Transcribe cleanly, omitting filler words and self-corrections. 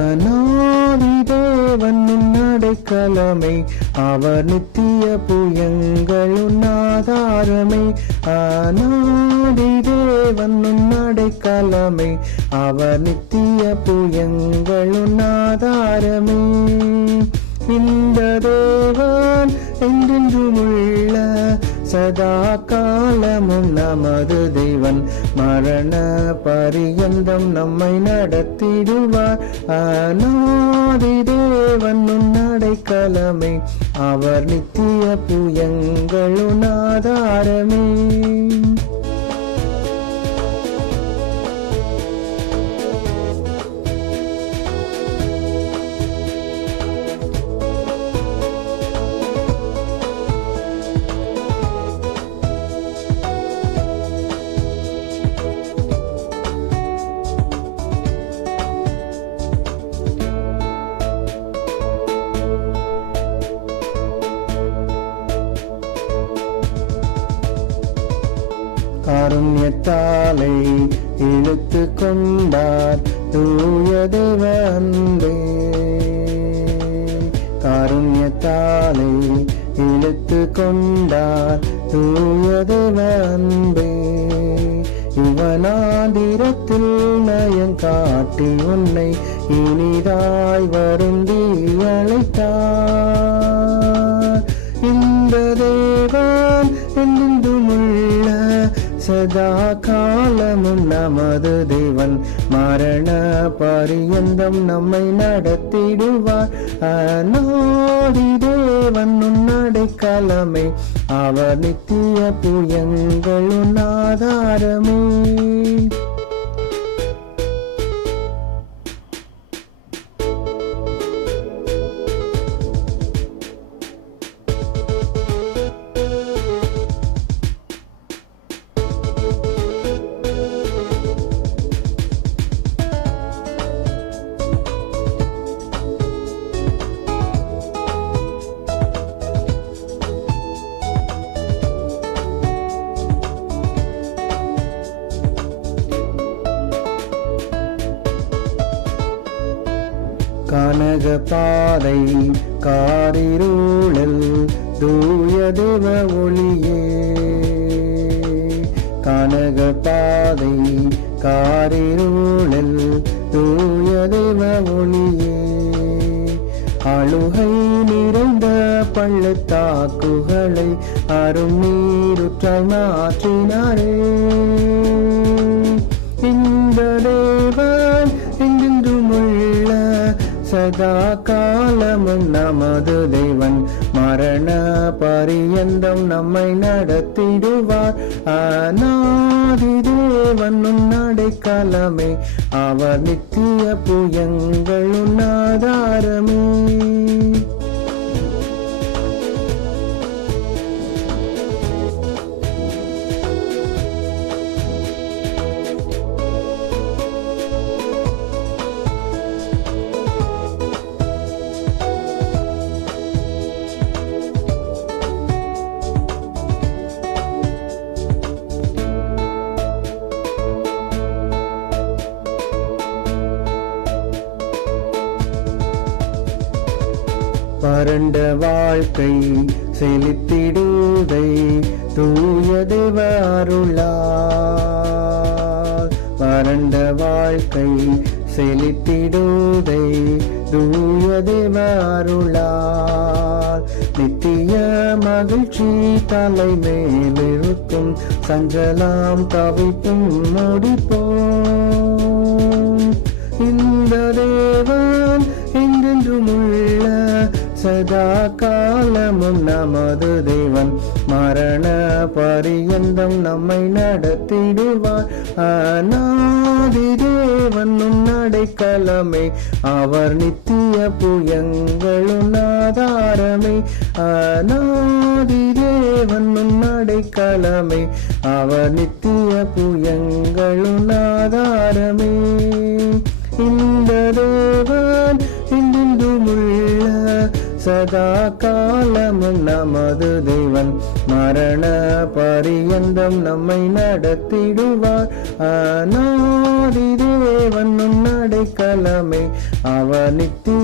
அநாதி தேவன் அடைக்கலமே, அவர் நித்திய புயங்களும் ஆதாரமே. அநாதி தேவன் அடைக்கலமே, அவர் நித்திய புயங்களும் ஆதாரமே. இந்த தேவன் என்றென்றும் உள்ள சதா காலமும் நமது தேவன், மரண பரியந்தம் நம்மை நடத்திடுவார். அநாதி தேவன் அடைக்கலமே, அவர் நித்திய புயங்களும் ஆதாரமே. காருண்யத்தாலே இழுத்து கொண்டார் தூய தேவ அன்பே. காருண்யத்தாலே இழுத்து கொண்டார் தூய தேவ அன்பே. இவனாந்திரத்தில் நயம் காட்டி உன்னை இனிதாய் வருந்தி அழைத்தார். இந்த தேவன் என்றென்றுமுள்ள சதா காலமும் நமது தேவன், மரண பரியந்தம் நம்மை நடத்திடுவார். அநாதி தேவன் அடைக்கலமே, அவர் நித்திய புயங்களும் ஆதாரமே. கனக பாதை காரிருளில் தூய தேவ ஒளியே. கனக பாதை காரிருளில் தூய தேவ ஒளியே. அழுகை நிறைந்த பள்ளத்தாக்குகளை அரும் நீருற்றாய் மாற்றினாரே. இந்த தேவன் என்றென்றுமுள்ள சதா காலமும் நமது தேவன், மரண பரியந்தம் நம்மை நடத்திடுவார். அநாதி தேவன் அடைக்கலமே, அவர் நித்திய புயங்களும் ஆதாரமே. வறண்ட வாழ்க்கை செலுத்திடுதை தூய தேவ அருளால். வறண்ட வாழ்க்கை செலுத்திடுதை தூய தேவ அருளால். நித்திய மகிழ்ச்சி தலை மேலிருக்கும், சஞ்சலாம் தவிப்பும் முடிப்போம். இந்த தேவன் என்றென்றுமுள்ள சதா காலமும் நமது தேவன், மரண பரியந்தம் நம்மை நடத்திடுவார். அநாதி தேவன் அடைக்கலமே, அவர் நித்திய புயங்களும் ஆதாரமே. அநாதி தேவன் அடைக்கலமே, அவர் நித்திய புயங்களும் ஆதாரமே. இந்த தேவன் என்றென்றுமுள்ள சதா காலமும் நமது தேவன், மரண பரியந்தம் நம்மை நடத்திடுவார். அநாதி தேவன் அடைக்கலமே அவர் நித்திய